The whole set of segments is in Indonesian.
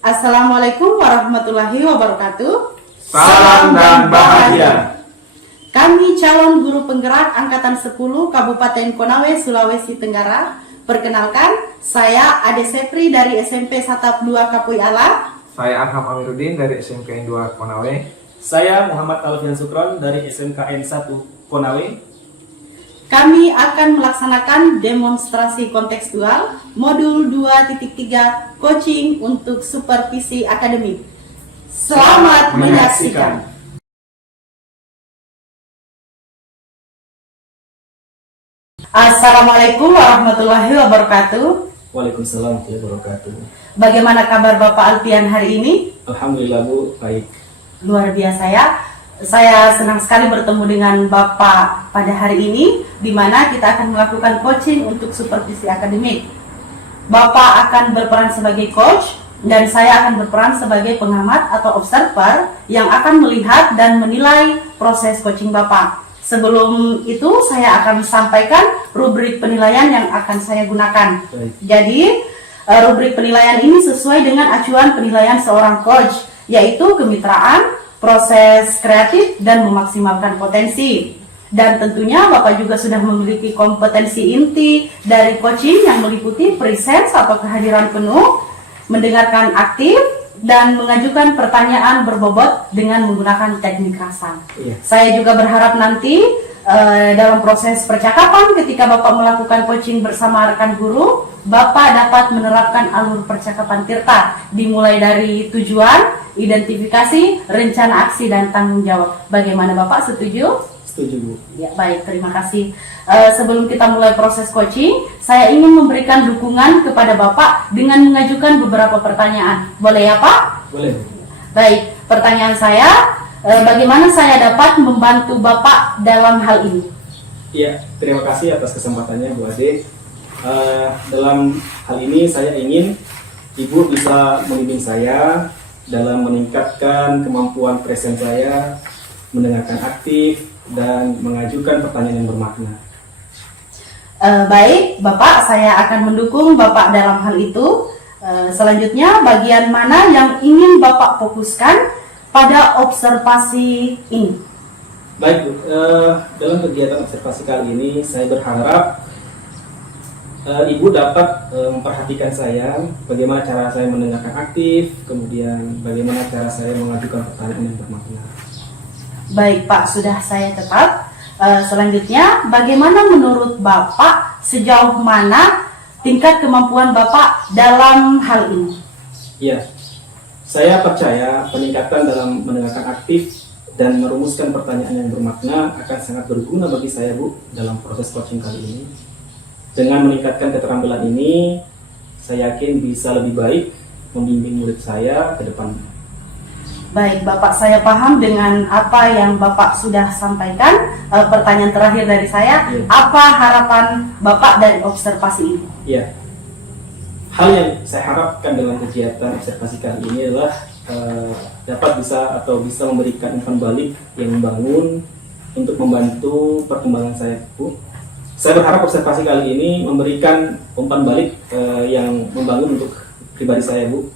Assalamualaikum warahmatullahi wabarakatuh. Salam dan bahagia. Kami calon guru penggerak Angkatan 10 Kabupaten Konawe, Sulawesi Tenggara. Perkenalkan, saya Ade Sepri dari SMP Satap 2 Kapui Ala. Saya Arham Amiruddin dari SMKN 2 Konawe. Saya Muhammad Alfian Sukron dari SMKN 1 Konawe. Kami akan melaksanakan demonstrasi kontekstual modul 2.3 coaching untuk supervisi akademik. Selamat menyaksikan. Assalamualaikum warahmatullahi wabarakatuh. Waalaikumsalam warahmatullahi wabarakatuh. Bagaimana kabar Bapak Alfian hari ini? Alhamdulillah Bu, baik. Luar biasa ya. Saya senang sekali bertemu dengan Bapak pada hari ini, di mana kita akan melakukan coaching untuk supervisi akademik. Bapak akan berperan sebagai coach, dan saya akan berperan sebagai pengamat atau observer yang akan melihat dan menilai proses coaching Bapak. Sebelum itu, saya akan sampaikan rubrik penilaian yang akan saya gunakan. Baik. Jadi, rubrik penilaian ini sesuai dengan acuan penilaian seorang coach, yaitu kemitraan, proses kreatif, dan memaksimalkan potensi. Dan tentunya Bapak juga sudah memiliki kompetensi inti dari coaching yang meliputi presence atau kehadiran penuh, mendengarkan aktif, dan mengajukan pertanyaan berbobot dengan menggunakan teknik rasa. Iya. Saya juga berharap nanti dalam proses percakapan ketika Bapak melakukan coaching bersama rekan guru, Bapak dapat menerapkan alur percakapan Tirta, dimulai dari tujuan, identifikasi, rencana aksi, dan tanggung jawab. Bagaimana Bapak, setuju? Setuju Bu. Ya, baik, terima kasih. Sebelum kita mulai proses coaching, saya ingin memberikan dukungan kepada Bapak dengan mengajukan beberapa pertanyaan. Boleh ya Pak? Boleh Bu. Baik, pertanyaan saya, bagaimana saya dapat membantu Bapak dalam hal ini? Iya, terima kasih atas kesempatannya Bu Ade. Dalam hal ini saya ingin Ibu bisa membimbing saya dalam meningkatkan kemampuan presence saya, mendengarkan aktif, dan mengajukan pertanyaan yang bermakna. Baik, Bapak, saya akan mendukung Bapak dalam hal itu. Selanjutnya, bagian mana yang ingin Bapak fokuskan pada observasi ini? Baik Bu, dalam kegiatan observasi kali ini saya berharap Ibu dapat memperhatikan saya, bagaimana cara saya mendengarkan aktif, kemudian bagaimana cara saya mengajukan pertanyaan yang bermakna. Baik Pak, sudah saya tetap. Selanjutnya, bagaimana menurut Bapak sejauh mana tingkat kemampuan Bapak dalam hal ini? Iya, saya percaya peningkatan dalam mendengarkan aktif dan merumuskan pertanyaan yang bermakna akan sangat berguna bagi saya Bu dalam proses coaching kali ini. Dengan meningkatkan keterampilan ini, saya yakin bisa lebih baik membimbing murid saya ke depannya. Baik Bapak, saya paham dengan apa yang Bapak sudah sampaikan. Pertanyaan terakhir dari saya, apa harapan Bapak dari observasi ini? Iya, hal yang saya harapkan dengan kegiatan observasi kali ini adalah dapat bisa memberikan umpan balik yang membangun untuk membantu perkembangan saya Bu. Saya berharap observasi kali ini memberikan umpan balik yang membangun untuk pribadi saya Bu,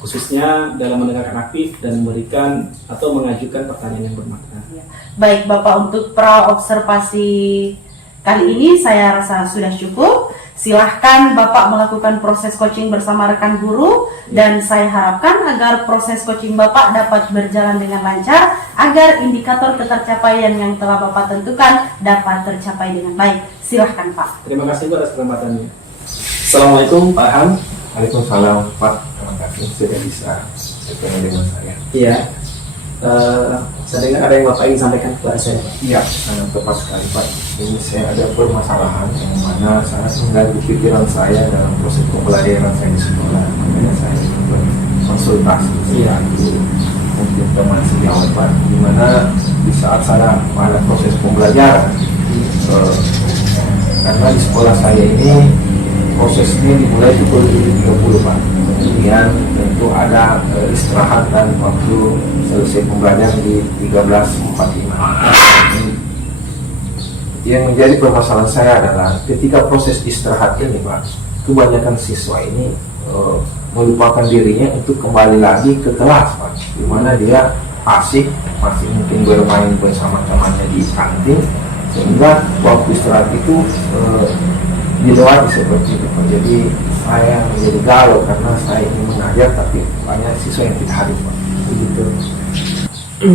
khususnya dalam mendengarkan aktif dan memberikan atau mengajukan pertanyaan yang bermakna. Baik Bapak, untuk pra observasi kali ini saya rasa sudah cukup. Silahkan Bapak melakukan proses coaching bersama rekan guru, dan saya harapkan agar proses coaching Bapak dapat berjalan dengan lancar, agar indikator ketercapaian yang telah Bapak tentukan dapat tercapai dengan baik. Silahkan Pak. Terima kasih Bu atas kesempatannya. Assalamualaikum Pak Ham. Waalaikumsalam Pak. Terima kasih sudah bisa bertemu dengan saya. Iya, saya dengar ada yang Bapak ingin sampaikan kepada saya. Iya, sangat tepat sekali Pak. Ini saya ada permasalahan yang mana sangat mengganggu pikiran saya dalam proses pembelajaran saya di sekolah. Makanya saya ingin berkonsultasi dengan guru, mungkin teman sejawat Pak. Di mana di saat saya pada proses pembelajaran, karena di sekolah saya ini prosesnya dimulai pukul 7.30 Pak. Kemudian tentu ada istirahat dan waktu selesai pembelajaran di 13.45. Yang menjadi permasalahan saya adalah ketika proses istirahat ini Pak, kebanyakan siswa ini melupakan dirinya untuk kembali lagi ke kelas, Pak, di mana dia asik, masih mungkin bermain bersama temannya di kantin, sehingga waktu istirahat itu dilewati seperti itu, Pak. Jadi saya menjadi galau karena saya ingin mengajar tapi banyak siswa yang tidak hadir, Pak. Begitu.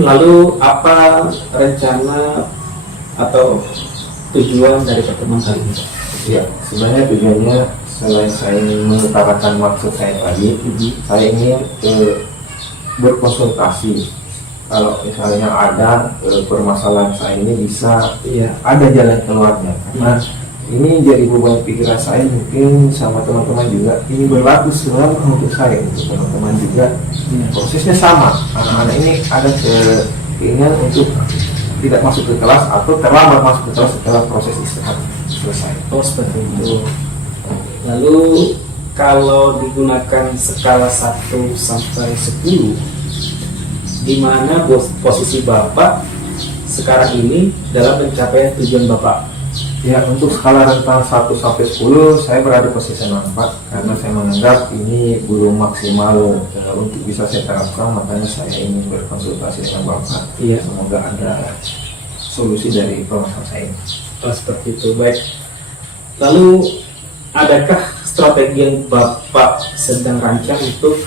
Lalu apa rencana atau tujuan dari pertemuan kali ini? Ya, sebenarnya tujuannya selain saya ingin mengutarakan maksud saya tadi, saya ingin berkonsultasi. Kalau misalnya ada permasalahan saya ini bisa ada jalan keluarnya, karena ini jadi beban pikiran saya, mungkin sama teman-teman juga ini berlaku selalu untuk saya, untuk teman-teman juga prosesnya sama. Anak-anak ini ada keinginan untuk tidak masuk ke kelas atau terlambat masuk ke kelas setelah proses istirahat selesai. Oh, seperti itu. Lalu kalau digunakan skala 1 sampai 10, di mana posisi Bapak sekarang ini dalam pencapaian tujuan Bapak? Ya, untuk skala rentang 1 sampai 10 saya berada posisi 4 karena saya menganggap ini belum maksimal untuk bisa saya terapkan, makanya saya ingin berkonsultasi dengan Bapak. Semoga ada solusi dari permasalahan saya. Oh, seperti itu. Baik. Lalu adakah strategi yang Bapak sedang rancang untuk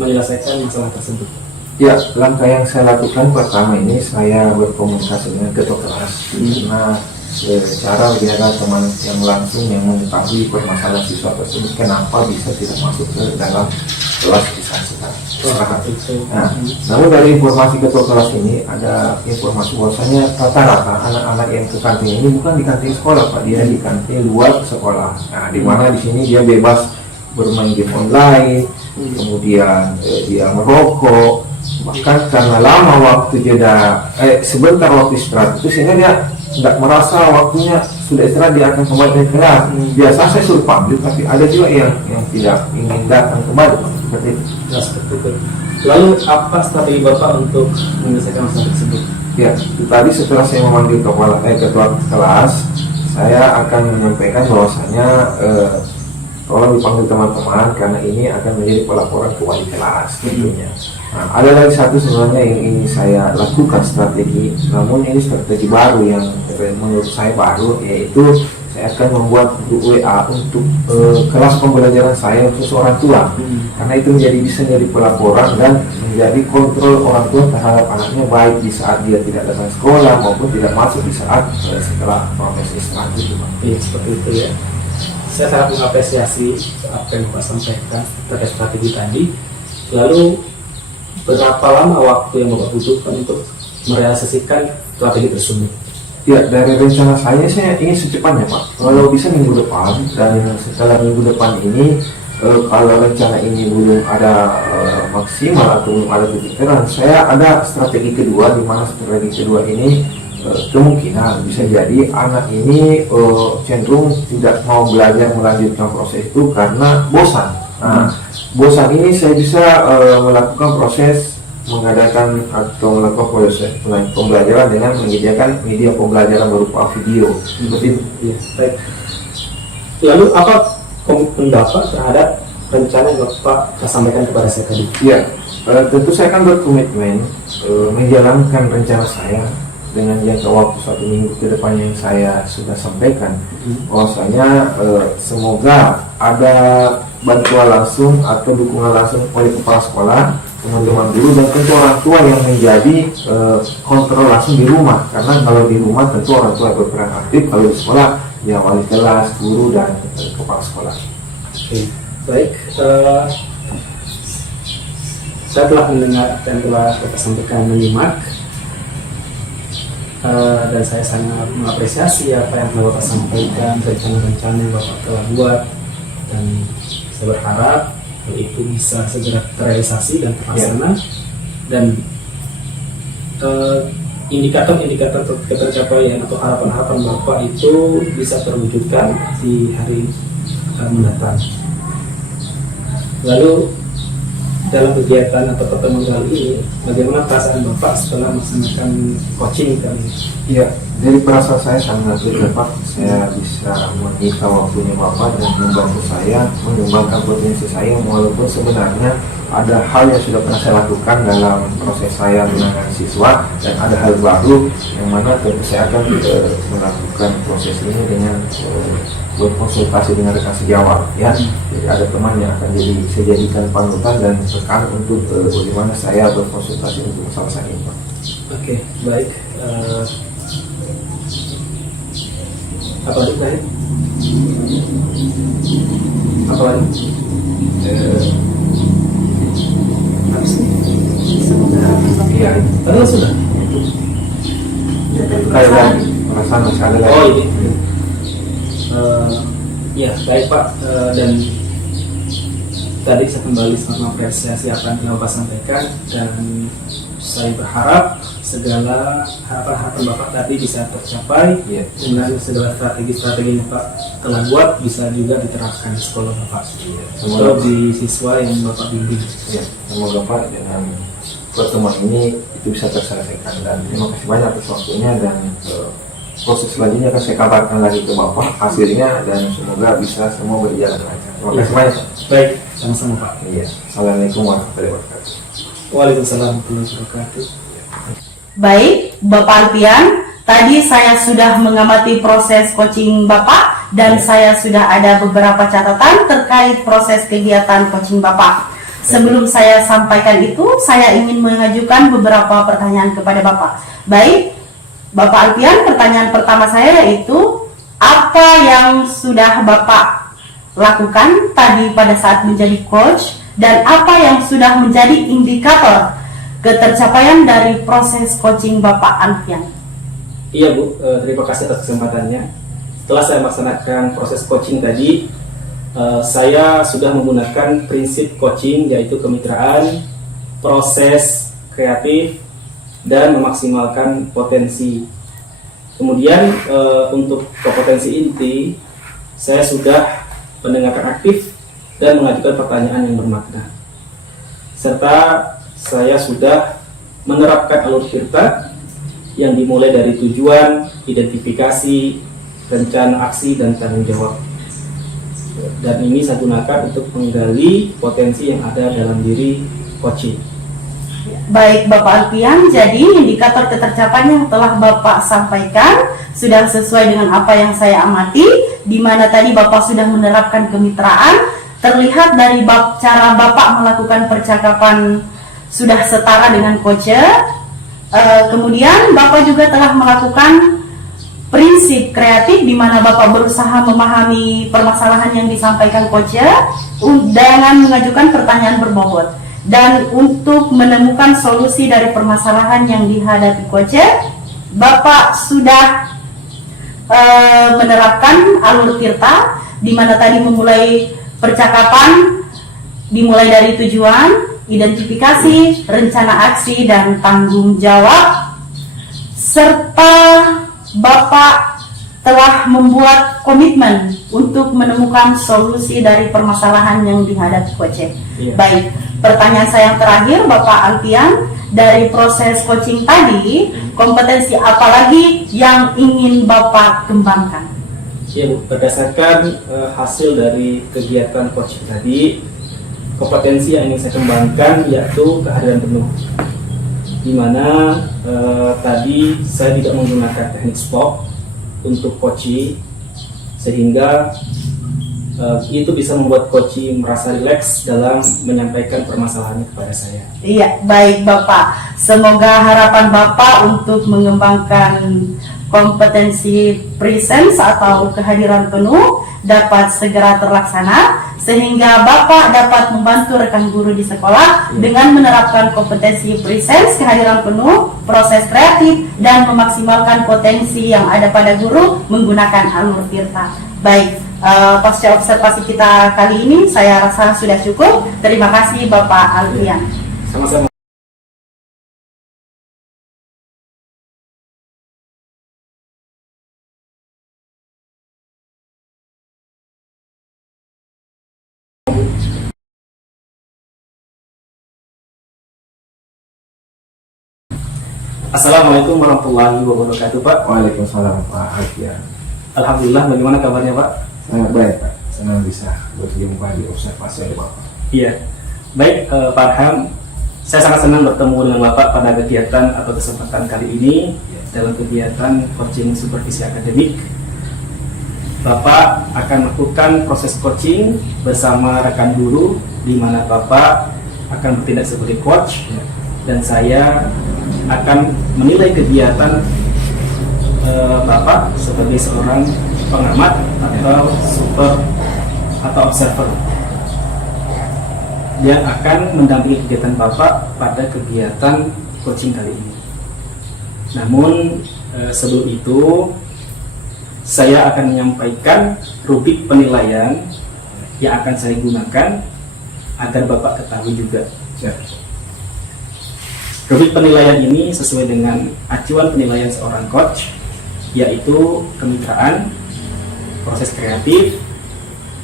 menyelesaikan masalah tersebut? Ya, langkah yang saya lakukan pertama ini saya berkomunikasi dengan ketua kelas, karena cara biar teman yang langsung yang mengetahui permasalahan siswa tersebut kenapa bisa tidak masuk ke dalam kelas kisah istirahat. Nah, namun dari informasi ketua kelas ini ada informasi bahwasanya rata-rata anak-anak yang ke kantin ini bukan di kantin sekolah, Pak, dia di kantin luar sekolah. Nah, di mana di sini dia bebas bermain game online, kemudian dia merokok, bahkan karena lama waktu jeda sebentar waktu istirahat itu, sehingga dia tidak merasa waktunya sudah istirahat dia akan kembali ke kelas. Biasa saya suruh panggil, tapi ada juga yang tidak ingin datang kembali, seperti itu. Nah, seperti itu. Lalu apa strategi Bapak untuk menyelesaikan masalah tersebut? Ya, tadi setelah saya memanggil ketua kelas, saya akan menyampaikan bahwasanya tolong dipanggil teman-teman karena ini akan menjadi pelaporan ke wali kelas tentunya. Nah, ada lagi satu sebenarnya yang ingin saya lakukan strategi, namun ini strategi baru yang menurut saya baru, yaitu saya akan membuat grup WA untuk kelas pembelajaran saya untuk orang tua, karena itu bisa menjadi pelaporan dan menjadi kontrol orang tua terhadap anaknya, baik di saat dia tidak datang sekolah maupun tidak masuk di saat setelah proses istirahat itu. Iya, seperti itu ya. Saya sangat mengapresiasi apa yang Bapak sampaikan terkait strategi tadi. Lalu berapa lama waktu yang Bapak butuhkan untuk merealisasikan strategi tersebut? Ya, dari rencana saya ingin secepatnya, Pak. Kalau bisa minggu depan, dan setelah minggu depan ini kalau rencana ini belum ada maksimal atau belum ada titik terang, saya ada strategi kedua, di mana strategi kedua ini kemungkinan bisa jadi anak ini cenderung tidak mau belajar melanjutkan proses itu karena bosan. Nah, bosan ini saya bisa melakukan proses mengadakan atau melakukan proses pembelajaran dengan menyediakan media pembelajaran berupa video seperti itu. Ya, baik. Lalu apa komitmen Bapak terhadap rencana yang Bapak sampaikan kepada saya tadi? Ya, tentu saya akan berkomitmen menjalankan rencana saya dengan jangka waktu 1 minggu ke depan yang saya sudah sampaikan. Bahwasanya semoga ada bantuan langsung atau dukungan langsung oleh kepala sekolah, teman-teman guru, dan tentu orang tua yang menjadi kontrol langsung di rumah, karena kalau di rumah tentu orang tua berperan aktif, kalau di sekolah ya wali kelas, guru, dan kepala sekolah. Oke, baik. Saya telah mendengar dan telah Bapak sampaikan, menyimak, dan saya sangat mengapresiasi apa yang telah Bapak sampaikan, rencana-rencana yang Bapak telah buat, dan saya berharap hal itu bisa segera terrealisasi dan terlaksana, dan indikator-indikator tercapaian atau harapan-harapan Bapak itu bisa terwujudkan di hari mendatang. Lalu dalam kegiatan atau pertemuan kali ini, bagaimana perasaan Bapak setelah melaksanakan coaching kali ini? Iya, dari perasaan saya sangat lega Pak. Saya bisa menyita waktunya Bapak dan membantu saya mengembangkan potensi saya, walaupun sebenarnya ada hal yang sudah pernah saya lakukan dalam proses saya menangani siswa, dan ada hal baru yang mana tentu saya akan melakukan proses ini dengan berkonsultasi dengan rekan sejawat ya. Jadi ada teman yang akan saya jadikan panutan dan rekan untuk bagaimana saya berkonsultasi untuk masalah saya ini Pak. Oke, baik. Apa lagi tadi? Apa lagi? Habis ini? Iya, Oh, sudah. kayak lagi perasaan masih ada lagi. Oh, ini. Ya, baik Pak. Dan tadi saya kembali sangat mengapresiasi apa yang Bapak sampaikan, dan saya berharap segala harapan-harapan Bapak tadi bisa tercapai Iya. dengan segala strategi-strategi yang Bapak telah buat bisa juga diterapkan di sekolah Bapak atau di siswa yang Bapak bimbing. Ya, semoga Pak dengan pertemuan ini itu bisa terselesaikan, dan terima kasih banyak atas waktunya, dan proses selanjutnya akan saya kabarkan lagi ke Bapak hasilnya, dan semoga bisa semua berjalan lancar. Terima kasih banyak Pak. Baik, sama-sama Pak. Iya. Assalamualaikum warahmatullahi wabarakatuh. Waalaikumsalam warahmatullahi wabarakatuh. Baik, Bapak Alfian, tadi saya sudah mengamati proses coaching Bapak dan saya sudah ada beberapa catatan terkait proses kegiatan coaching Bapak. Sebelum saya sampaikan itu, saya ingin mengajukan beberapa pertanyaan kepada Bapak. Baik, Bapak Alfian, pertanyaan pertama saya yaitu, apa yang sudah Bapak lakukan tadi pada saat menjadi coach, dan apa yang sudah menjadi indikator ketercapaian dari proses coaching Bapak Alfian? Iya Bu, terima kasih atas kesempatannya. Setelah saya melaksanakan proses coaching tadi, saya sudah menggunakan prinsip coaching, yaitu kemitraan, proses kreatif, dan memaksimalkan potensi. Kemudian untuk kompetensi inti, saya sudah mendengarkan aktif dan mengajukan pertanyaan yang bermakna, serta saya sudah menerapkan alur tirta yang dimulai dari tujuan, identifikasi, rencana aksi, dan tanggung jawab. Dan ini saya gunakan untuk menggali potensi yang ada dalam diri coaching. Baik Bapak Alfian, jadi indikator ketercapaian yang telah Bapak sampaikan sudah sesuai dengan apa yang saya amati, di mana tadi Bapak sudah menerapkan kemitraan, terlihat dari cara Bapak melakukan percakapan sudah setara dengan coacher. Kemudian Bapak juga telah melakukan prinsip kreatif, di mana Bapak berusaha memahami permasalahan yang disampaikan coacher dengan mengajukan pertanyaan berbobot, dan untuk menemukan solusi dari permasalahan yang dihadapi coacher, Bapak sudah menerapkan alur tirta, di mana tadi memulai percakapan dimulai dari tujuan, identifikasi, rencana aksi, dan tanggung jawab, serta Bapak telah membuat komitmen untuk menemukan solusi dari permasalahan yang dihadapi coaching. Iya. Baik, pertanyaan saya yang terakhir Bapak Alfian, dari proses coaching tadi, kompetensi apa lagi yang ingin Bapak kembangkan? Ya Bu, berdasarkan hasil dari kegiatan coaching tadi, kompetensi yang ingin saya kembangkan yaitu kehadiran penuh, di mana tadi saya tidak menggunakan teknik stop untuk coaching, sehingga itu bisa membuat coaching merasa rileks dalam menyampaikan permasalahannya kepada saya. Iya, baik Bapak. Semoga harapan Bapak untuk mengembangkan kompetensi presence atau kehadiran penuh dapat segera terlaksana, sehingga Bapak dapat membantu rekan guru di sekolah dengan menerapkan kompetensi presence, kehadiran penuh, proses kreatif, dan memaksimalkan potensi yang ada pada guru menggunakan alur tirta. Baik, pasca observasi kita kali ini saya rasa sudah cukup. Terima kasih Bapak Alfian. Sama-sama. Assalamualaikum warahmatullahi wabarakatuh, Pak. Waalaikumsalam Pak Alfian. Alhamdulillah, bagaimana kabarnya, Pak? Sangat baik Pak, senang bisa berjumpa di observasi ada Bapak. Iya, baik Pak Arham. Saya sangat senang bertemu dengan Bapak pada kegiatan atau kesempatan kali ini dalam kegiatan coaching supervisi akademik. Bapak akan melakukan proses coaching bersama rekan guru, di mana Bapak akan bertindak sebagai coach dan saya akan menilai kegiatan Bapak sebagai seorang pengamat atau observer yang akan mendampingi kegiatan Bapak pada kegiatan coaching kali ini. Namun sebelum itu saya akan menyampaikan rubrik penilaian yang akan saya gunakan agar Bapak ketahui juga. Ya. Rubrik penilaian ini sesuai dengan acuan penilaian seorang coach, yaitu kemitraan, proses kreatif,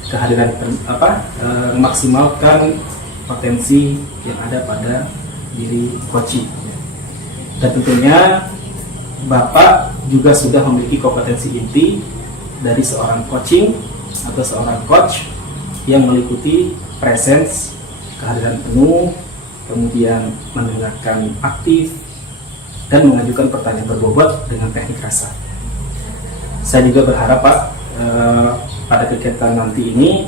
kehadiran memaksimalkan potensi yang ada pada diri coaching. Dan tentunya Bapak juga sudah memiliki kompetensi inti dari seorang coaching atau seorang coach yang meliputi presence, kehadiran penuh, kemudian mendengarkan aktif, dan mengajukan pertanyaan berbobot dengan teknik rasa. Saya juga berharap Pak, pada kegiatan nanti ini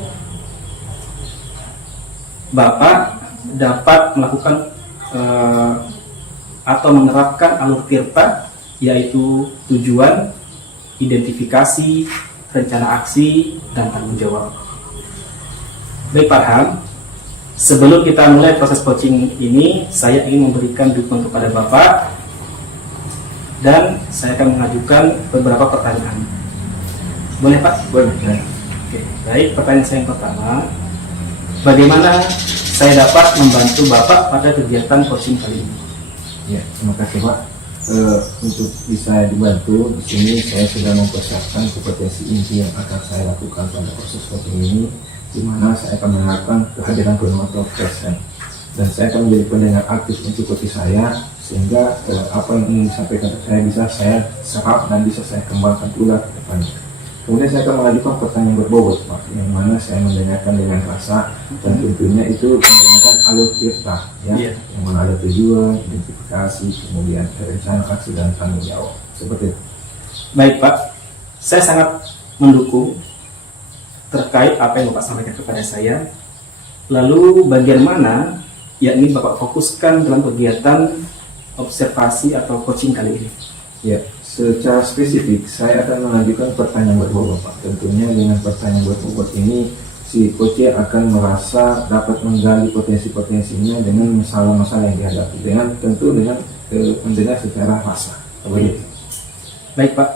Bapak dapat melakukan atau menerapkan alur tirta, yaitu tujuan, identifikasi, rencana aksi, dan tanggung jawab. Baik Pak Arham, sebelum kita mulai proses coaching ini, saya ingin memberikan dukungan kepada Bapak dan saya akan mengajukan beberapa pertanyaan. Boleh Pak? Boleh. Oke, baik. Pertanyaan saya yang pertama, bagaimana saya dapat membantu Bapak pada kegiatan coaching kali ini? Ya, terima kasih Pak. Untuk bisa dibantu, di sini saya sudah mempersiapkan kompetensi inti yang akan saya lakukan pada proses coaching ini, di mana saya akan menerapkan kehadiran penuh atau present, dan saya akan menjadi pendengar aktif untuk coaching saya, sehingga apa yang ingin disampaikan saya bisa saya serap dan bisa saya kembangkan pula ke depannya. Kemudian saya akan mengajukan pertanyaan berbobot Pak, yang mana saya mendengarkan dengan rasa, dan tentunya itu menggunakan alur tirta, ya, yang mana ada tujuan, identifikasi, kemudian rencana aksi dan tanggung jawab. Seperti itu. Baik Pak, saya sangat mendukung terkait apa yang Bapak sampaikan kepada saya. Lalu bagian mana yang ingin Bapak fokuskan dalam kegiatan observasi atau coaching kali ini? Ya, secara spesifik saya akan mengajukan pertanyaan berbobot Pak. Tentunya dengan pertanyaan berbobot ini si coach akan merasa dapat menggali potensi-potensinya dengan masalah-masalah yang dihadapi, dengan tentu dengan mendengar secara rasa. Baik Pak,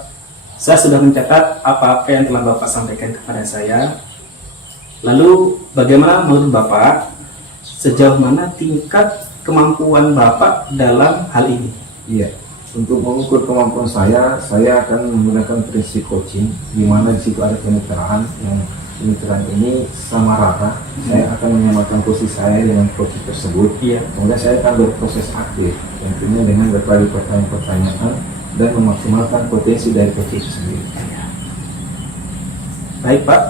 saya sudah mencatat apa-apa yang telah Bapak sampaikan kepada saya. Lalu bagaimana menurut Bapak, sejauh mana tingkat kemampuan Bapak dalam hal ini? Iya, untuk mengukur kemampuan saya akan menggunakan prinsip coaching, di mana di situ ada kemitraan, yang kemitraan ini sama rata. Saya akan menyamakan posisi saya dengan coaching tersebut. Kemudian saya akan berproses aktif, tentunya dengan berbagai pertanyaan-pertanyaan dan memaksimalkan potensi dari coaching tersebut. Baik Pak,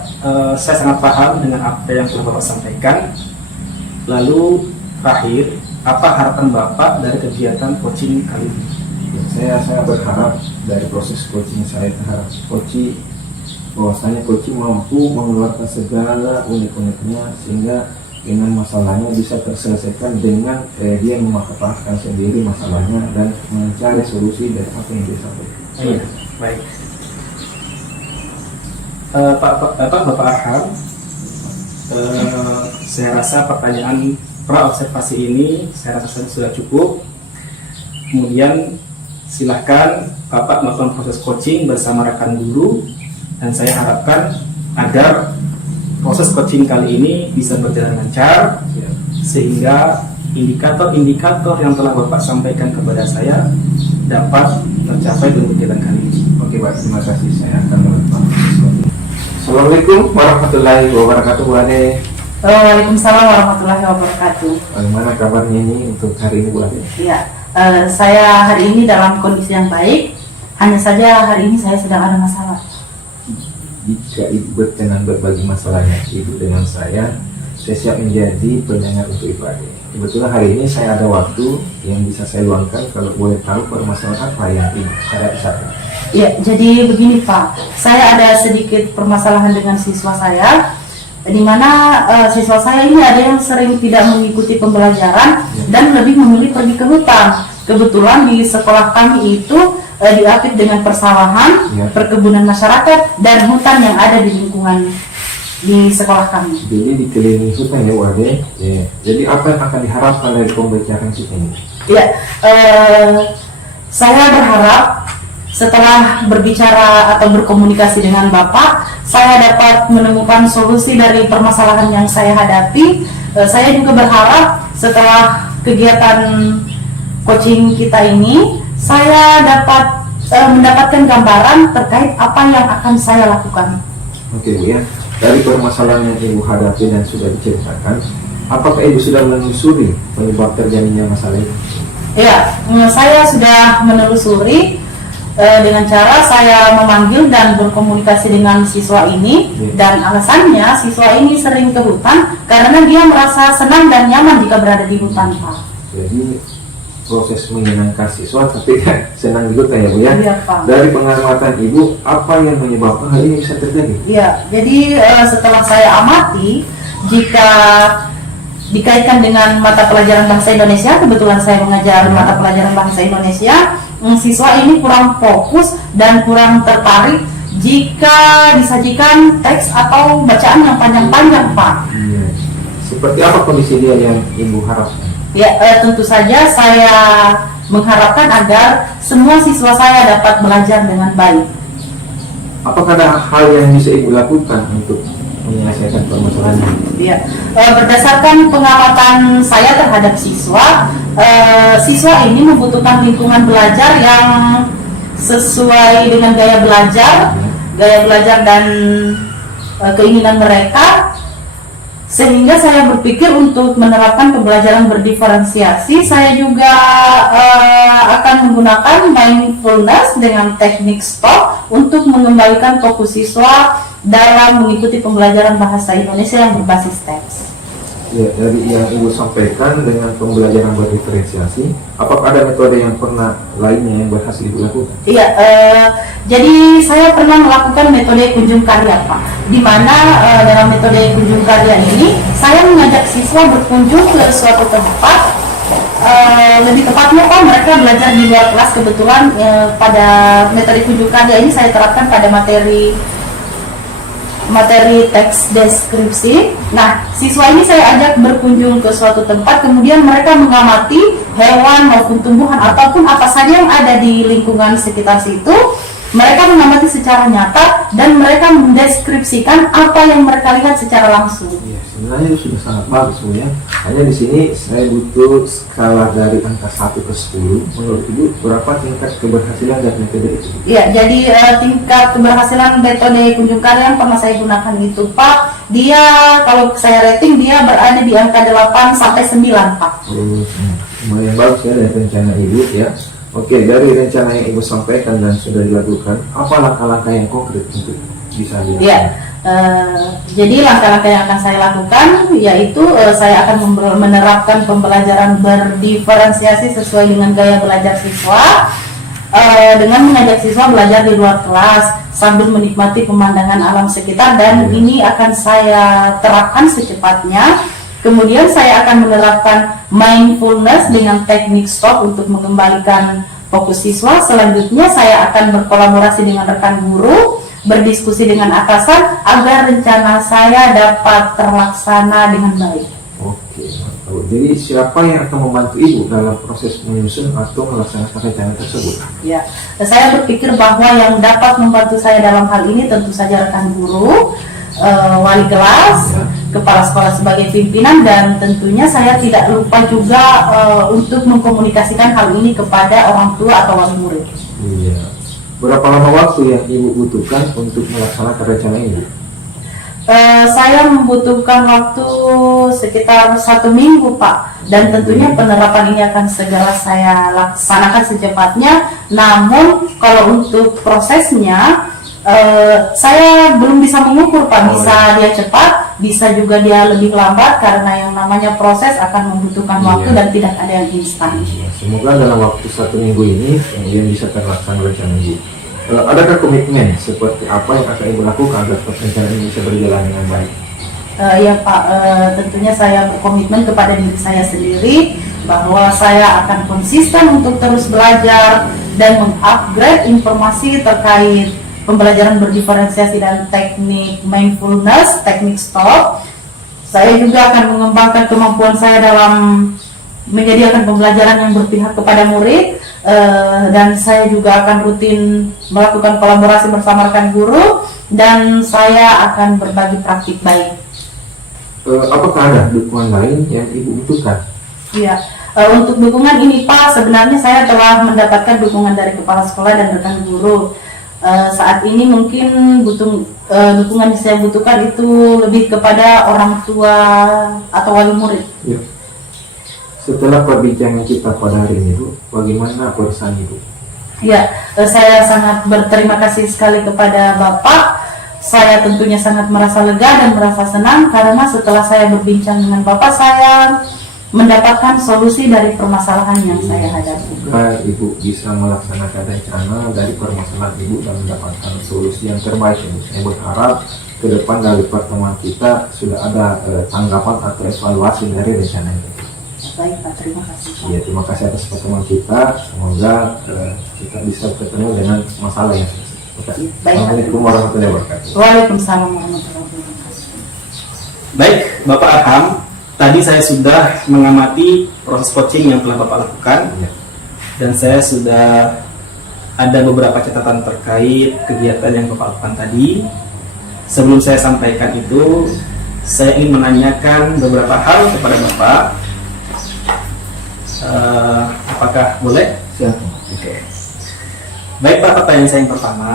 saya sangat paham dengan apa yang telah Bapak sampaikan. Lalu terakhir, apa harapan Bapak dari kegiatan coaching kali ini? Saya sangat berharap dari proses coaching saya terhadap coaching, bahwasanya coaching mampu mengeluarkan segala unik-uniknya, sehingga dengan masalahnya bisa terselesaikan dengan dia memanfaatkan sendiri masalahnya dan mencari solusi dari apa yang dia sampaikan. Iya, baik. Bapak Arham, saya rasa pertanyaan pra-observasi ini saya rasa sudah cukup. Kemudian silahkan Bapak melakukan proses coaching bersama rekan guru, dan saya harapkan agar proses coaching kali ini bisa berjalan lancar, sehingga indikator-indikator yang telah Bapak sampaikan kepada saya dapat tercapai dalam kegiatan kali ini. Oke Pak, terima kasih. Saya akan melakukan proses coaching. Assalamualaikum warahmatullahi wabarakatuh, Bu Ade. Waalaikumsalam warahmatullahi wabarakatuh. Bagaimana kabarnya ini untuk hari ini, Bu Ade? Iya, Saya hari ini dalam kondisi yang baik, hanya saja hari ini saya sedang ada masalah. Jika ibu berkenan berbagi masalahnya ibu dengan saya siap menjadi pendengar untuk ibu Ade. Kebetulan hari ini saya ada waktu yang bisa saya luangkan. Kalau boleh tahu permasalahan apa yang ibu hadapi saat ini? Ya, jadi begini Pak, saya ada sedikit permasalahan dengan siswa saya, di mana siswa saya ini ada yang sering tidak mengikuti pembelajaran dan lebih memilih pergi ke hutan. Kebetulan di sekolah kami itu diapit dengan persawahan, perkebunan masyarakat, dan hutan yang ada di lingkungan di sekolah kami. Jadi dikelilingi hutan ya Bu Ade. Ya. Jadi apa yang akan diharapkan dari pembelajaran kita ini? Ya, saya berharap setelah berbicara atau berkomunikasi dengan Bapak, saya dapat menemukan solusi dari permasalahan yang saya hadapi. Saya juga berharap setelah kegiatan coaching kita ini, saya dapat mendapatkan gambaran terkait apa yang akan saya lakukan. Oke Bu ya, dari permasalahan yang ibu hadapi dan sudah diceritakan, apakah ibu sudah menelusuri penyebab terjadinya masalah ini? Ya, saya sudah menelusuri dengan cara saya memanggil dan berkomunikasi dengan siswa ini, dan alasannya siswa ini sering ke hutan karena dia merasa senang dan nyaman jika berada di hutan, Pak. Jadi proses menyenangkan siswa tapi kan senang juga ya Bu ya? Iya, Pak. Dari pengamatan ibu, apa yang menyebabkan hal ini bisa terjadi? Iya, jadi setelah saya amati, jika dikaitkan dengan mata pelajaran bahasa Indonesia, kebetulan saya mengajar mata pelajaran bahasa Indonesia, siswa ini kurang fokus dan kurang tertarik jika disajikan teks atau bacaan yang panjang-panjang, Pak. Iya. Seperti apa kondisi dia yang ibu harapkan? Ya, tentu saja saya mengharapkan agar semua siswa saya dapat belajar dengan baik. Apakah ada hal yang bisa ibu lakukan untuk menyelesaikan permasalahan ini? Ya, berdasarkan pengamatan saya terhadap siswa, siswa ini membutuhkan lingkungan belajar yang sesuai dengan gaya belajar dan keinginan mereka. Sehingga saya berpikir untuk menerapkan pembelajaran berdiferensiasi, saya juga akan menggunakan mindfulness dengan teknik stop untuk mengembalikan fokus siswa dalam mengikuti pembelajaran bahasa Indonesia yang berbasis teks. Ya, dari yang ibu sampaikan dengan pembelajaran berdiferensiasi, apakah ada metode yang pernah lainnya yang berhasil ibu lakukan? Iya, jadi saya pernah melakukan metode kunjung karya, Pak. Di mana dalam metode kunjung karya ini, saya mengajak siswa berkunjung ke suatu tempat. Lebih tepatnya, Pak, mereka belajar di luar kelas. Kebetulan pada metode kunjung karya ini saya terapkan pada materi teks deskripsi. Nah, siswa ini saya ajak berkunjung ke suatu tempat, kemudian mereka mengamati hewan maupun tumbuhan ataupun apa saja yang ada di lingkungan sekitar situ. Mereka mengamati secara nyata dan mereka mendeskripsikan apa yang mereka lihat secara langsung. Ya, sebenarnya itu sudah sangat bagus Bu ya. Hanya di sini saya butuh skala dari angka 1 ke 10. Menurut ibu berapa tingkat keberhasilan dari metode itu? Ya, jadi tingkat keberhasilan metode kunjung karya yang pernah saya gunakan itu, Pak, dia kalau saya rating dia berada di angka 8 sampai 9, Pak. Lumayan bagus ya dari rencana ibu ya. Oke, dari rencana yang ibu sampaikan dan sudah dilakukan, apa langkah-langkah yang konkret untuk bisa dilakukan? Ya, jadi langkah-langkah yang akan saya lakukan yaitu saya akan menerapkan pembelajaran berdiferensiasi sesuai dengan gaya belajar siswa, dengan mengajak siswa belajar di luar kelas sambil menikmati pemandangan alam sekitar, dan ini akan saya terapkan secepatnya. Kemudian saya akan menerapkan mindfulness dengan teknik stop untuk mengembalikan fokus siswa. Selanjutnya saya akan berkolaborasi dengan rekan guru, berdiskusi dengan atasan agar rencana saya dapat terlaksana dengan baik. Oke, mantap. Jadi siapa yang akan membantu ibu dalam proses menyusun atau melaksanakan rencana tersebut? Ya, saya berpikir bahwa yang dapat membantu saya dalam hal ini tentu saja rekan guru, wali kelas, kepala sekolah sebagai pimpinan, dan tentunya saya tidak lupa juga untuk mengkomunikasikan hal ini kepada orang tua atau wali murid. Iya. Berapa lama waktu yang ibu butuhkan untuk melaksanakan rencana ini? Saya membutuhkan waktu sekitar 1 minggu, Pak, dan tentunya penerapan ini akan segera saya laksanakan secepatnya. Namun kalau untuk prosesnya saya belum bisa mengukur, Pak. Bisa dia cepat, bisa juga dia lebih lambat, karena yang namanya proses akan membutuhkan waktu dan tidak ada yang instan. Semoga dalam waktu 1 minggu ini kemudian bisa terlaksana rencana Ibu. Adakah komitmen seperti apa yang akan Ibu lakukan agar rencana ini bisa berjalan dengan baik? Ya Pak, tentunya saya berkomitmen kepada diri saya sendiri bahwa saya akan konsisten untuk terus belajar dan mengupgrade informasi terkait pembelajaran berdiferensiasi dan teknik mindfulness, teknik stop. Saya juga akan mengembangkan kemampuan saya dalam menyediakan pembelajaran yang berpihak kepada murid, dan saya juga akan rutin melakukan kolaborasi bersama rekan guru, dan saya akan berbagi praktik baik. Apakah ada dukungan lain yang Ibu butuhkan? Iya, untuk dukungan ini Pak, sebenarnya saya telah mendapatkan dukungan dari kepala sekolah dan rekan guru. Saat ini mungkin dukungan yang saya butuhkan itu lebih kepada orang tua atau wali murid. Ya. Setelah perbincangan kita pada hari ini, Bu, bagaimana pesan Ibu? Ya, saya sangat berterima kasih sekali kepada Bapak. Saya tentunya sangat merasa lega dan merasa senang karena setelah saya berbincang dengan Bapak, saya mendapatkan solusi dari permasalahan yang saya hadapi. Semoga Ibu bisa melaksanakan rencana dari permasalahan Ibu dan mendapatkan solusi yang terbaik. Saya berharap ke depan dari pertemuan kita sudah ada tanggapan atau evaluasi dari rencana ini. Baik Pak, terima kasih Pak. Ya, terima kasih atas pertemuan kita. Semoga kita bisa ketemu dengan masalah yang selesai. Terima kasih. Assalamualaikum warahmatullahi wabarakatuh. Waalaikumsalam warahmatullahi wabarakatuh. Baik, Bapak Arham, tadi saya sudah mengamati proses coaching yang telah Bapak lakukan, dan saya sudah ada beberapa catatan terkait kegiatan yang Bapak lakukan tadi. Sebelum saya sampaikan itu, saya ingin menanyakan beberapa hal kepada Bapak. Apakah boleh? Siap. Oke. Baik Pak, pertanyaan saya yang pertama,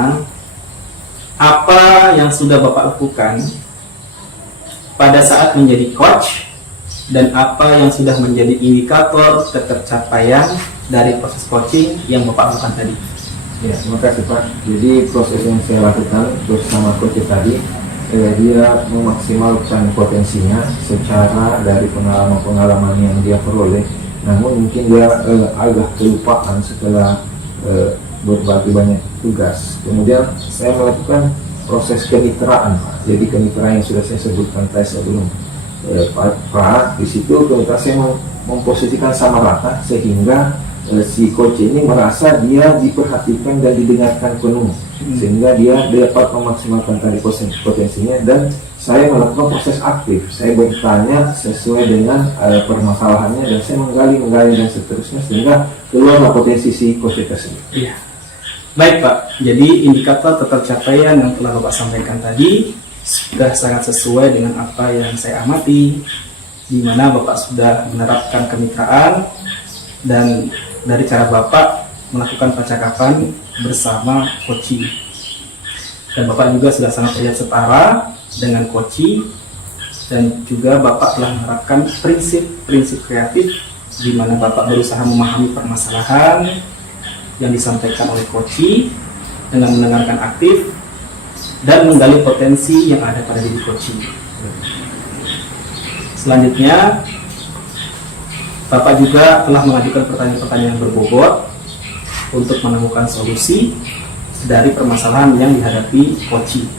apa yang sudah Bapak lakukan pada saat menjadi coach, dan apa yang sudah menjadi indikator ketercapaian dari proses coaching yang Bapak lakukan tadi? Ya, terima kasih Pak. Jadi proses yang saya lakukan bersama coach tadi, dia memaksimalkan potensinya secara dari pengalaman-pengalaman yang dia peroleh. Namun mungkin dia agak kelupaan setelah berbagi banyak tugas. Kemudian saya melakukan proses kemitraan, Pak. Jadi kemitraan yang sudah saya sebutkan tadi sebelum, Pak, di situ kemitraan saya memposisikan sama rata sehingga si coach ini merasa dia diperhatikan dan didengarkan penuh, sehingga dia dapat memaksimalkan tadi potensinya. Dan saya melakukan proses aktif, saya bertanya sesuai dengan permasalahannya, dan saya menggali dan seterusnya sehingga keluarlah potensi si coach tersebut. Iya. Baik Pak, jadi indikator ketercapaian yang telah Bapak sampaikan tadi sudah sangat sesuai dengan apa yang saya amati, di mana Bapak sudah menerapkan kemitraan, dan dari cara Bapak melakukan percakapan bersama coaching, dan Bapak juga sudah sangat terlihat setara dengan coaching, dan juga Bapak telah menerapkan prinsip-prinsip kreatif, di mana Bapak berusaha memahami permasalahan yang disampaikan oleh coaching dengan mendengarkan aktif dan menggali potensi yang ada pada diri coaching. Selanjutnya, Bapak juga telah mengajukan pertanyaan-pertanyaan berbobot untuk menemukan solusi dari permasalahan yang dihadapi coaching.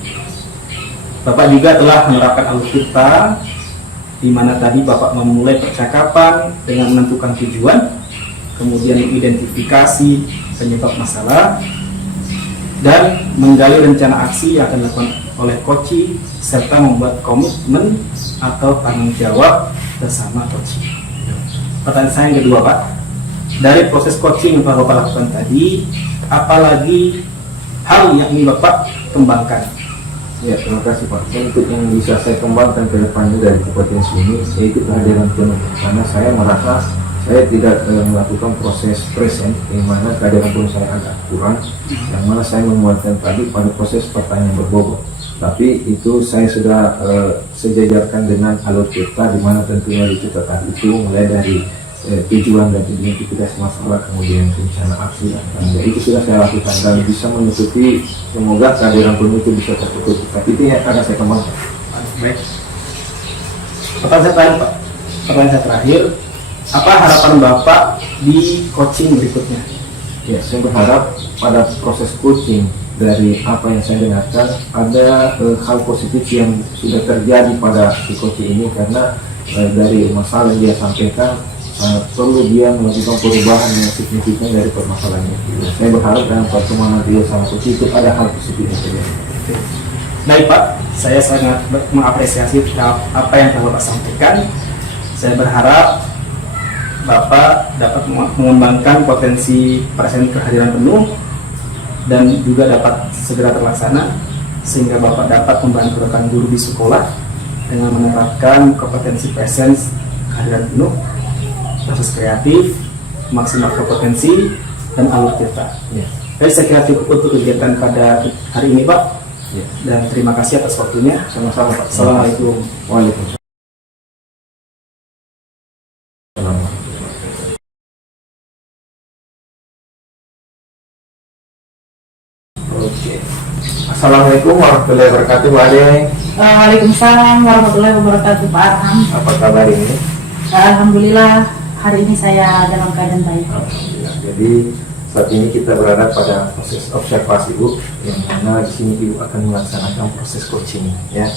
Bapak juga telah menerapkan alur-tirta, di mana tadi Bapak memulai percakapan dengan menentukan tujuan, kemudian mengidentifikasi penyebab masalah, dan menggali rencana aksi yang akan dilakukan oleh coaching, serta membuat komitmen atau tanggung jawab bersama coaching. Pertanyaan saya yang kedua, Pak, dari proses coaching yang telah Bapak lakukan tadi, apalagi hal yang ingin Bapak kembangkan? Ya, terima kasih Pak. Untuk yang bisa saya kembangkan ke depannya dari potensi ini, yaitu kehadiran penuh. Karena saya merasa saya tidak melakukan proses present, yang mana kehadiran penuh saya agak kurang, yang mana saya menguatkan tadi pada proses pertanyaan berbobot. Tapi itu saya sudah sejajarkan dengan alur kita, di mana tentunya di catatan itu mulai dari tujuan dan identifikasi masalah, kemudian rencana aksi dan tanda, itu sudah saya lakukan dan bisa menutupi, semoga kehadiran penuh itu bisa tertutup. Tapi itu yang akan saya kembangkan. Baik. Pertanyaan saya terakhir, Pak. Pertanyaan saya terakhir, apa harapan Bapak di coaching berikutnya? Ya, saya berharap pada proses coaching dari apa yang saya dengarkan ada hal positif yang sudah terjadi pada si coaching ini, karena dari masalah yang dia sampaikan perlu dia melakukan perubahan yang signifikan dari permasalahannya. Saya berharap dalam pertemuan nanti sama coach itu ada hal positif yang terjadi. Baik Pak, saya sangat mengapresiasi apa yang telah Bapak sampaikan. Saya berharap Bapak dapat mengembangkan potensi presiden kehadiran penuh dan juga dapat segera terlaksana, sehingga Bapak dapat membantu rekan guru di sekolah dengan menerapkan kompetensi presence kehadiran penuh, proses kreatif, maksimal kompetensi, dan alur kita. Ya. Jadi saya kira cukup untuk kegiatan pada hari ini Pak. Ya. Dan terima kasih atas waktunya. Sama-sama Pak. Assalamualaikum. Waalaikumsalam. Oke. Assalamualaikum warahmatullahi wabarakatuh, Pak Ade. Waalaikumsalam warahmatullahi wabarakatuh, Pak Arham. Apa kabar ini? Alhamdulillah hari ini saya dalam keadaan baik. Alhamdulillah. Jadi saat ini kita berada pada proses observasi Bu, yang mana di sini Ibu akan melaksanakan proses coaching. Ya,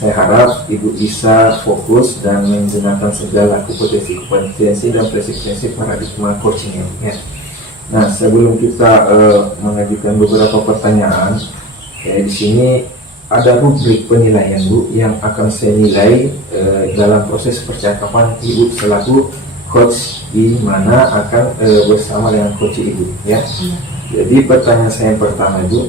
saya harap Ibu bisa fokus dan menggunakan segala kompetensi dan presidensi paradigma coaching ya. Nah, sebelum kita mengajukan beberapa pertanyaan, di sini ada rubrik penilaian Bu yang akan saya nilai dalam proses percakapan Ibu selaku coach, di mana akan bersama dengan coach Ibu ya. Jadi pertanyaan saya yang pertama Bu,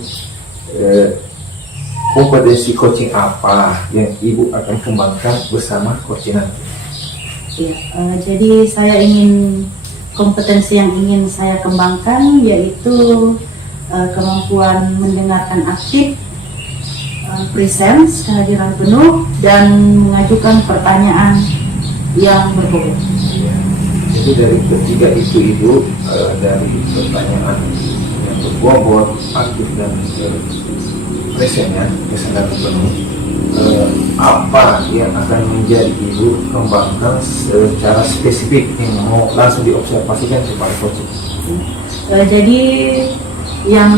kompetensi coaching apa yang Ibu akan kembangkan bersama coach nanti? Ya, jadi saya ingin kompetensi yang ingin saya kembangkan yaitu kemampuan mendengarkan aktif, presence kehadiran penuh, dan mengajukan pertanyaan yang berbobot. Jadi dari ketiga itu Ibu, dari pertanyaan yang berbobot, aktif dan presennya, kesadaran penuh, apa yang akan menjadi Ibu kembangkan secara spesifik yang mau langsung diobservasikan kepada coach? Jadi yang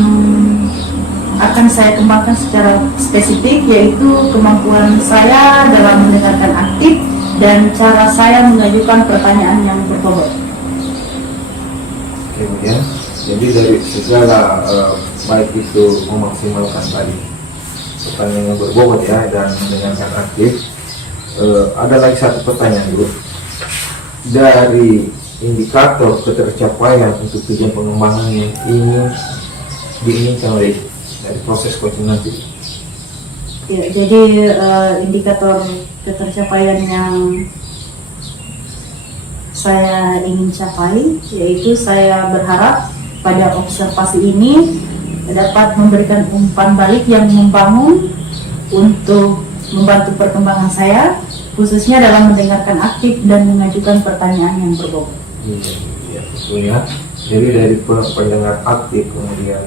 akan saya kembangkan secara spesifik yaitu kemampuan saya dalam mendengarkan aktif dan cara saya mengajukan pertanyaan yang berbobot. Kemudian, jadi dari segala baik itu memaksimalkan tadi pertanyaan yang berbobot ya dan mendengarkan aktif, ada lagi satu pertanyaan dulu dari indikator ketercapaian untuk tujuan pengembangan yang ingin diinginkan oleh dari proses coaching nanti. Ya, jadi indikator ketercapaian yang saya ingin capai yaitu saya berharap pada observasi ini dapat memberikan umpan balik yang membangun untuk membantu perkembangan saya, khususnya dalam mendengarkan aktif dan mengajukan pertanyaan yang berbobot. Ya, tentunya. Jadi dari pendengar aktif, kemudian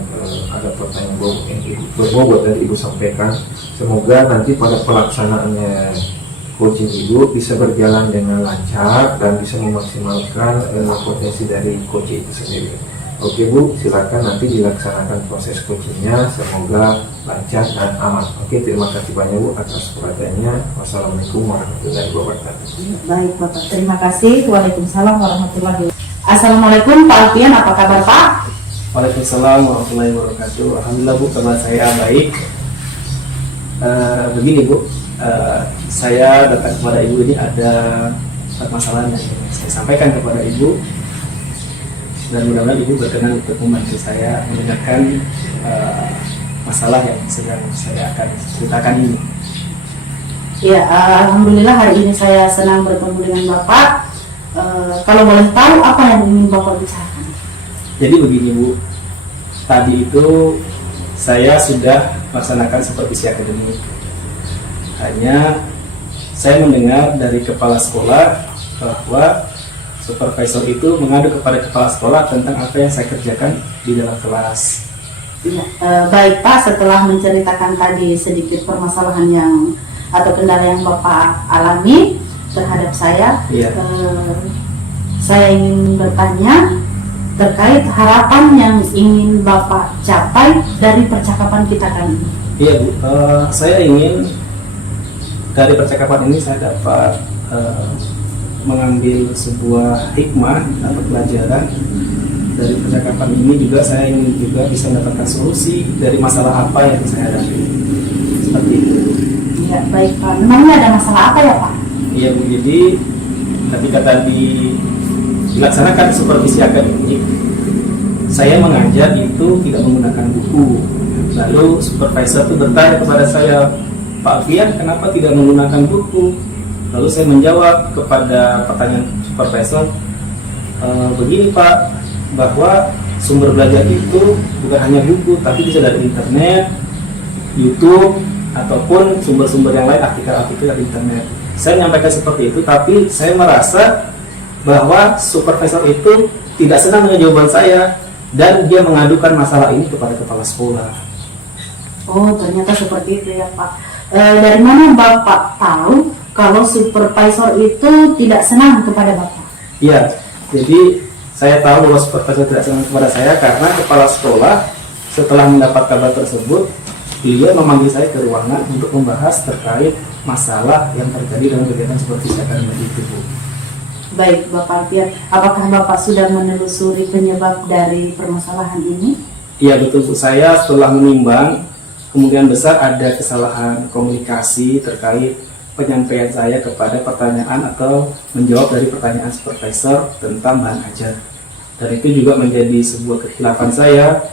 ada pertanyaan berbobot dari Ibu sampaikan. Semoga nanti pada pelaksanaannya coaching Ibu bisa berjalan dengan lancar dan bisa memaksimalkan potensi dari coaching itu sendiri. Oke Bu, silakan nanti dilaksanakan proses coachingnya, semoga lancar dan aman. Oke, terima kasih banyak Bu atas perhatiannya. Wassalamualaikum warahmatullahi wabarakatuh. Baik Bapak, terima kasih. Waalaikumsalam warahmatullahi wabarakatuh. Assalamualaikum Pak Alfian, apa kabar Pak? Waalaikumsalam warahmatullahi wabarakatuh. Alhamdulillah Bu, kabar saya baik. Begini Bu, saya datang kepada Ibu ini ada masalah yang saya sampaikan kepada Ibu, dan mudah-mudahan Ibu berkenan untuk membantu saya mendengarkan masalah yang sedang saya akan ceritakan ini. Ya, alhamdulillah hari ini saya senang bertemu dengan Bapak. Kalau boleh tahu apa yang ingin Bapak bicarakan? Jadi begini Bu, tadi itu saya sudah melaksanakan supervisi akademik Hanya saya mendengar dari kepala sekolah bahwa supervisor itu mengadu kepada kepala sekolah tentang apa yang saya kerjakan di dalam kelas. Ya, baik Pak, setelah menceritakan tadi sedikit permasalahan yang atau kendala yang Bapak alami terhadap saya, Iya. saya ingin bertanya terkait harapan yang ingin Bapak capai dari percakapan kita kali ini. Iya Bu, saya ingin dari percakapan ini saya dapat mengambil sebuah hikmah atau pelajaran. Dari percakapan ini juga saya ingin juga bisa mendapatkan solusi dari masalah apa yang saya hadapi. Seperti itu. Ya, baik Pak. Memangnya ada masalah apa ya Pak? Iya Bu, jadi ketika tadi dilaksanakan supervisi akademik, saya mengajar itu tidak menggunakan buku. Lalu supervisor itu bertanya kepada saya, Pak Alfian, kenapa tidak menggunakan buku? Lalu saya menjawab kepada pertanyaan supervisor, begini Pak, bahwa sumber belajar itu bukan hanya buku, tapi bisa dari internet, YouTube, ataupun sumber-sumber yang lain, artikel-artikel dari internet. Saya menyampaikan seperti itu, tapi saya merasa bahwa supervisor itu tidak senang dengan jawaban saya dan dia mengadukan masalah ini kepada kepala sekolah. Oh, ternyata seperti itu ya Pak. Dari mana Bapak tahu kalau supervisor itu tidak senang kepada Bapak? Iya, jadi saya tahu bahwa supervisor tidak senang kepada saya karena kepala sekolah setelah mendapat kabar tersebut, beliau memanggil saya ke ruangan untuk membahas terkait masalah yang terjadi dalam kegiatan supervisi akademik itu, Bu. Baik Bapak Alfian, apakah Bapak sudah menelusuri penyebab dari permasalahan ini? Iya betul Bu, saya setelah menimbang kemungkinan besar ada kesalahan komunikasi terkait penyampaian saya kepada pertanyaan atau menjawab dari pertanyaan supervisor tentang bahan ajar. Dan itu juga menjadi sebuah kekhilafan saya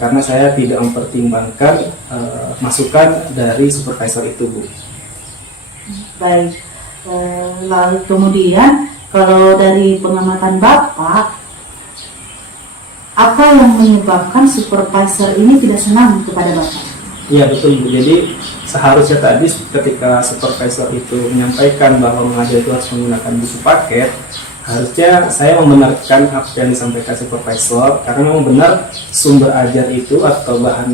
karena saya tidak mempertimbangkan masukan dari supervisor itu, Bu. Baik, lalu kemudian kalau dari pengamatan Bapak, apa yang menyebabkan supervisor ini tidak senang kepada Bapak? Iya betul Bu, jadi seharusnya tadi ketika supervisor itu menyampaikan bahwa mengajar itu harus menggunakan buku paket, harusnya saya membenarkan apa yang disampaikan supervisor, karena memang benar sumber ajar itu atau bahan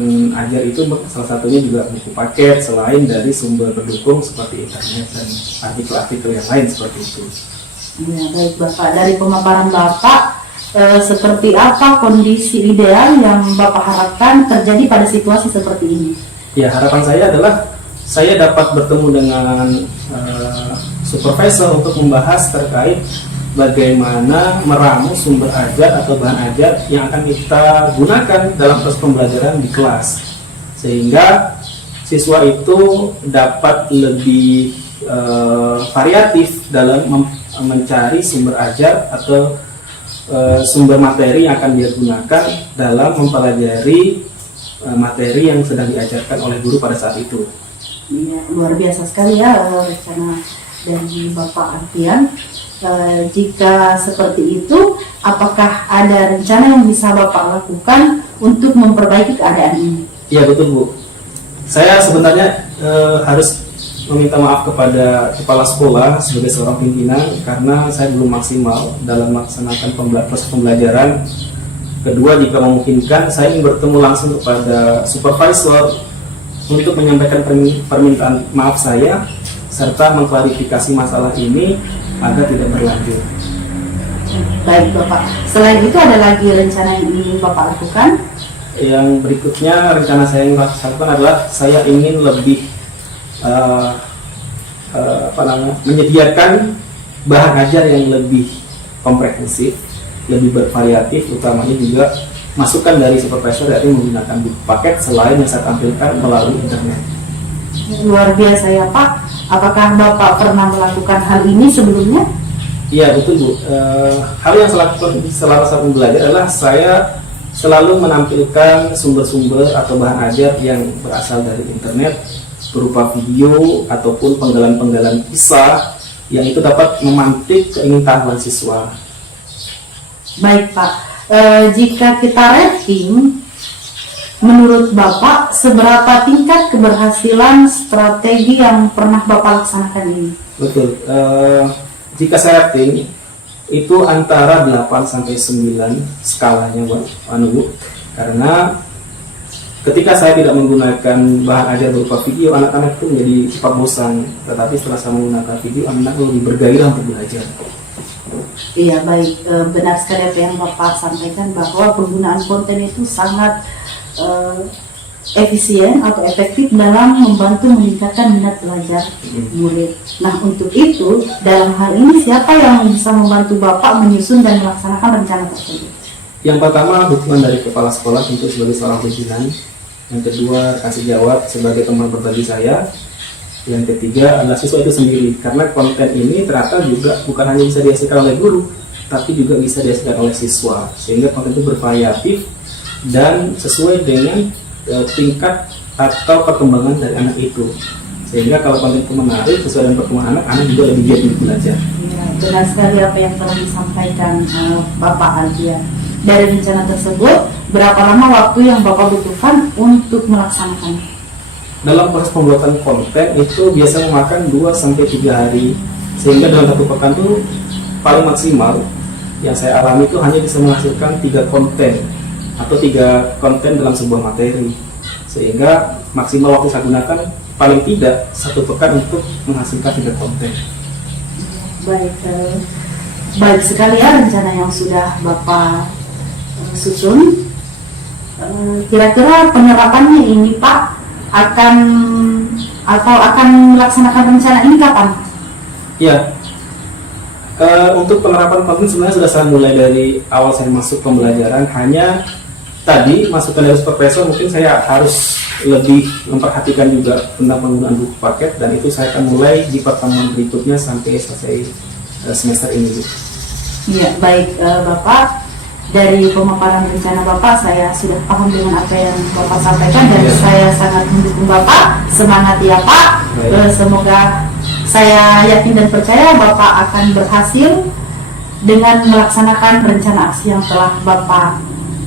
ajar itu salah satunya juga buku paket selain dari sumber pendukung seperti internet dan artikel-artikel yang lain seperti itu. Ya, baik Bapak, dari pemaparan Bapak, seperti apa kondisi ideal yang Bapak harapkan terjadi pada situasi seperti ini? Ya, harapan saya adalah saya dapat bertemu dengan supervisor untuk membahas terkait bagaimana meramu sumber ajar atau bahan ajar yang akan kita gunakan dalam proses pembelajaran di kelas, sehingga siswa itu dapat lebih variatif dalam mencari sumber ajar atau sumber materi yang akan dia gunakan dalam mempelajari materi yang sedang diajarkan oleh guru pada saat itu. Ya, luar biasa sekali ya rencana dari Bapak Alfian. Jika seperti itu, apakah ada rencana yang bisa Bapak lakukan untuk memperbaiki keadaan ini? Iya betul Bu. Saya sebenarnya harus meminta maaf kepada kepala sekolah sebagai seorang pimpinan karena saya belum maksimal dalam melaksanakan proses pembelajaran. Kedua, jika memungkinkan, saya ingin bertemu langsung kepada supervisor untuk menyampaikan permintaan maaf saya serta mengklarifikasi masalah ini agar tidak berlanjut. Baik Bapak, selain itu ada lagi rencana yang ingin Bapak lakukan? Yang berikutnya rencana saya yang lakukan adalah saya ingin lebih menyediakan bahan ajar yang lebih komprehensif, lebih bervariatif, utamanya juga masukan dari supervisor dari menggunakan buku paket selain yang saya tampilkan melalui internet. Luar biasa ya Pak. Apakah Bapak pernah melakukan hal ini sebelumnya? Iya betul Bu. Hal yang saya lakukan selama saya belajar adalah saya selalu menampilkan sumber-sumber atau bahan ajar yang berasal dari internet berupa video ataupun penggalan-penggalan kisah yang itu dapat memantik keingintahuan siswa. Baik Pak, jika kita rating menurut Bapak seberapa tingkat keberhasilan strategi yang pernah Bapak laksanakan ini? Betul. Jika saya rating itu antara 8 sampai 9 skalanya buat Bu. Karena ketika saya tidak menggunakan bahan ajar berupa video, anak-anak itu menjadi cepat bosan. Tetapi setelah saya menggunakan video, anak-anak lebih bergairah untuk belajar. Iya baik, benar sekali apa yang Bapak sampaikan bahwa penggunaan konten itu sangat efisien atau efektif dalam membantu meningkatkan minat belajar murid. Nah untuk itu, dalam hal ini siapa yang bisa membantu Bapak menyusun dan melaksanakan rencana tersebut? Yang pertama, dukungan dari kepala sekolah tentu sebagai seorang pimpinan. Yang kedua, kasih jawab sebagai teman berbagi saya. Yang ketiga adalah siswa itu sendiri, karena konten ini ternyata juga bukan hanya bisa dihasilkan oleh guru, tapi juga bisa dihasilkan oleh siswa, sehingga konten itu bervariatif dan sesuai dengan tingkat atau perkembangan dari anak itu, sehingga kalau konten itu menarik sesuai dengan perkembangan anak, anak juga lebih giat untuk belajar. Ya, benar sekali apa yang telah disampaikan Bapak Alfian. Dari rencana tersebut, berapa lama waktu yang Bapak butuhkan untuk melaksanakannya? Dalam proses pembuatan konten itu biasa memakan 2-3 hari, sehingga dalam satu pekan itu paling maksimal yang saya alami itu hanya bisa menghasilkan 3 konten atau 3 konten dalam sebuah materi, sehingga maksimal waktu saya gunakan paling tidak 1 pekan untuk menghasilkan 3 konten. Baik, baik sekali ya rencana yang sudah Bapak susun. Kira-kira penerapannya ini Pak akan melaksanakan rencana ini kapan? Ya, untuk penerapan konten sebenarnya sudah saya mulai dari awal saya masuk pembelajaran. Hanya tadi masukan dari supervisor mungkin saya harus lebih memperhatikan juga tentang penggunaan buku paket, dan itu saya akan mulai di pertemuan berikutnya sampai selesai semester ini. Iya, baik Bapak. Dari pemaparan rencana Bapak, saya sudah paham dengan apa yang Bapak sampaikan dan saya sangat mendukung Bapak. Semangat ya Pak. Semoga, saya yakin dan percaya Bapak akan berhasil dengan melaksanakan rencana aksi yang telah Bapak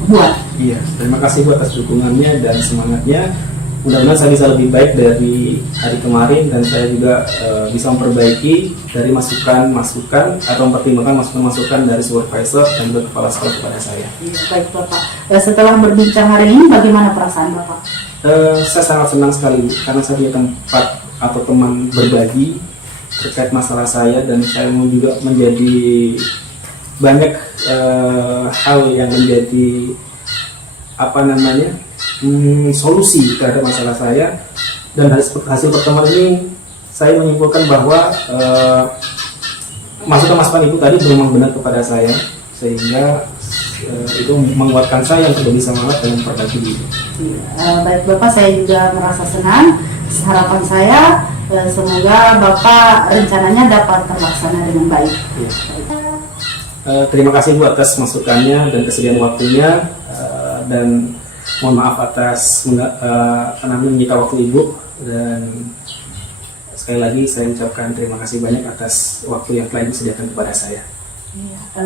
buat. Iya, terima kasih buat atas dukungannya dan semangatnya. Mudah-mudahan saya bisa lebih baik dari hari kemarin, dan saya juga bisa memperbaiki dari masukan-masukan atau mempertimbangkan masukan-masukan dari supervisor dan juga kepala sekolah kepada saya. Iya, baik Bapak. Setelah berbincang hari ini, bagaimana perasaan Bapak? Saya sangat senang sekali karena saya punya tempat atau teman berbagi terkait masalah saya, dan saya mau juga menjadi banyak hal yang menjadi solusi terhadap masalah saya. Dan dari hasil pertemuan ini saya menyimpulkan bahwa masukan-masukan itu tadi memang benar kepada saya, sehingga itu menguatkan saya untuk lebih semangat dan memperbaiki diri. Baik Bapak, saya juga merasa senang. Harapan saya semoga Bapak rencananya dapat terlaksana dengan baik. Terima kasih Bu atas masukannya dan kesediaan waktunya, dan mohon maaf atas menyita waktu Ibu, dan sekali lagi saya ucapkan terima kasih banyak atas waktu yang telah disediakan kepada saya.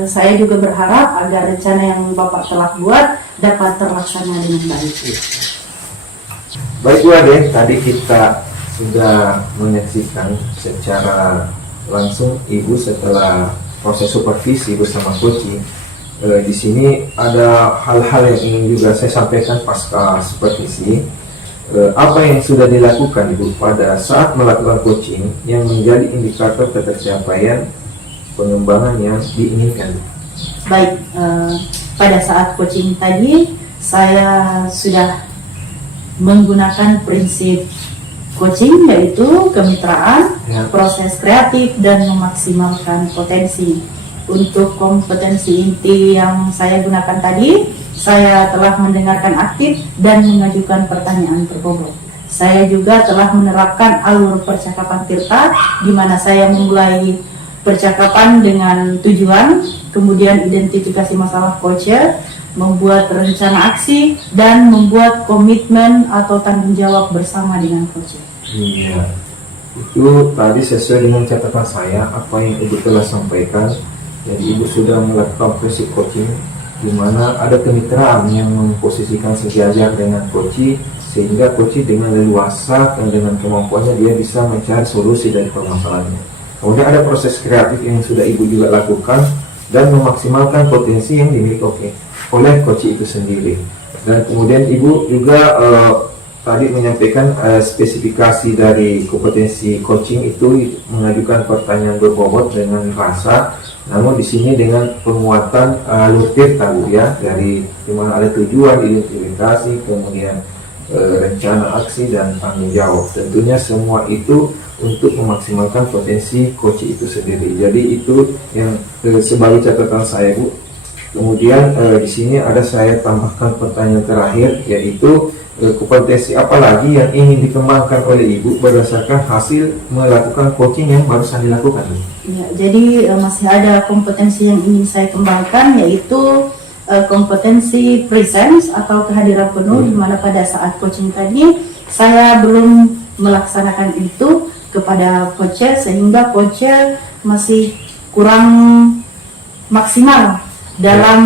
Saya juga berharap agar rencana yang Bapak telah buat dapat terlaksana dengan baik. Baik Bu Ade, tadi kita sudah menyaksikan secara langsung Ibu setelah proses supervisi bersama coaching. Di sini ada hal-hal yang ingin juga saya sampaikan pasca supervisi. Apa yang sudah dilakukan Ibu pada saat melakukan coaching yang menjadi indikator ketercapaian pengembangan yang diinginkan? Baik, pada saat coaching tadi saya sudah menggunakan prinsip coaching, yaitu kemitraan, proses kreatif, dan memaksimalkan potensi. Untuk kompetensi inti yang saya gunakan tadi, saya telah mendengarkan aktif dan mengajukan pertanyaan berbobot. Saya juga telah menerapkan alur percakapan Tirta, di mana saya memulai percakapan dengan tujuan, kemudian identifikasi masalah coacher, membuat rencana aksi, dan membuat komitmen atau tanggung jawab bersama dengan coacher. Iya, itu tadi sesuai dengan catatan saya apa yang Ibu telah sampaikan. Jadi Ibu sudah melakukan prinsip coaching di mana ada kemitraan yang memposisikan sejajar dengan coach, sehingga coach dengan leluasa dan dengan kemampuannya dia bisa mencari solusi dari permasalahannya. Kemudian ada proses kreatif yang sudah ibu juga lakukan dan memaksimalkan potensi yang dimiliki oleh coach itu sendiri. Dan kemudian ibu juga tadi menyampaikan spesifikasi dari kompetensi coaching itu mengajukan pertanyaan berbobot dengan rasa, namun di sini dengan penguatan alur tahu ya, dari dimana ada tujuan, identifikasi, kemudian rencana aksi dan tanggung jawab. Tentunya semua itu untuk memaksimalkan potensi coach itu sendiri. Jadi itu yang sebagai catatan saya, Bu. Kemudian di sini ada saya tambahkan pertanyaan terakhir, yaitu kompetensi apa lagi yang ingin dikembangkan oleh ibu berdasarkan hasil melakukan coaching yang barusan dilakukan? Ya, jadi masih ada kompetensi yang ingin saya kembangkan, yaitu kompetensi presence atau kehadiran penuh, di mana pada saat coaching tadi saya belum melaksanakan itu kepada coach, sehingga coach masih kurang maksimal dalam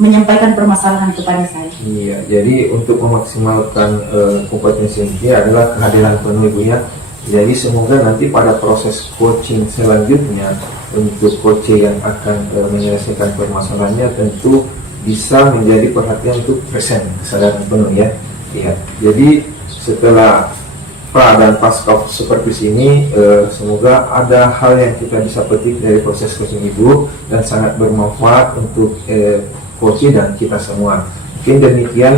menyampaikan permasalahan kepada saya. Iya, jadi untuk memaksimalkan kompetensi ini adalah kehadiran penuh, Ibu ya. Jadi semoga nanti pada proses coaching selanjutnya untuk coach yang akan menyelesaikan permasalahannya tentu bisa menjadi perhatian untuk present, kesadaran penuh ya. Iya. Jadi setelah pra dan pasca seperti sini, semoga ada hal yang kita bisa petik dari proses coaching Ibu dan sangat bermanfaat untuk coach dan kita semua. Mungkin demikian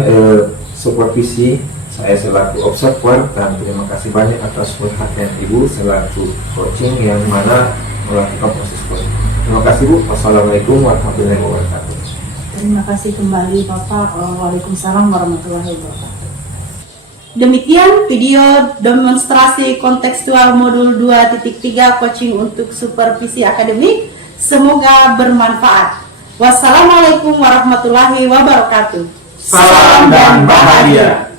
supervisi saya selaku observer, dan terima kasih banyak atas perhatian Ibu selaku coaching yang mana melakukan proses coaching. Terima kasih Bu. Wassalamualaikum warahmatullahi wabarakatuh. Terima kasih kembali Bapak. Waalaikumsalam warahmatullahi wabarakatuh. Demikian video demonstrasi kontekstual modul 2.3 coaching untuk supervisi akademik. Semoga bermanfaat. Wassalamualaikum warahmatullahi wabarakatuh. Salam dan bahagia.